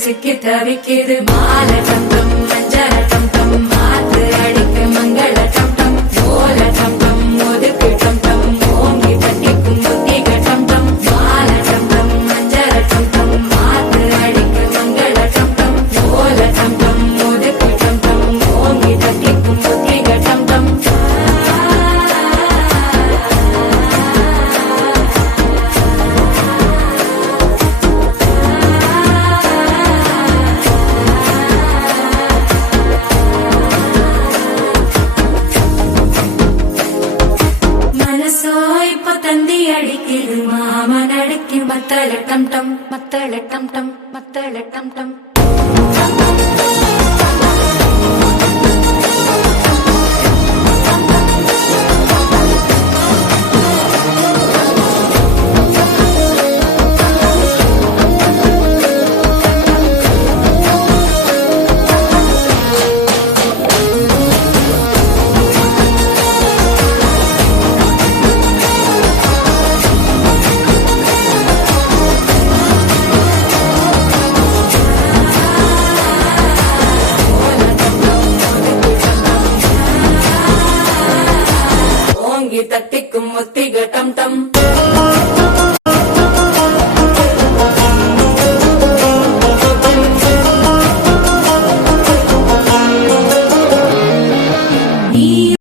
சிக்கி தவிக்குது மால டம் டம் மஞ்சள டம் டம் மாத்து அடிக்க மங்கள டம் டம் ஓல டம் டம் ஒதுக்கு டம் டம் ஓங்கி தட்டிக்கும் புத்திக டம் டம் மால டம் டம் மஞ்சள டம் டம் மாத்து அடிக்க மங்கள டம் டம் ஓல டம் டம் ஒதுக்கு டம் டம் ஓங்கி தட்டிக்கும் புத்திக டம் டம் தந்தி அடிக்குது மாமன் அடிக்கு மத்தள டம் டம் மத்தள டம் டம் மத்தள டம் டம்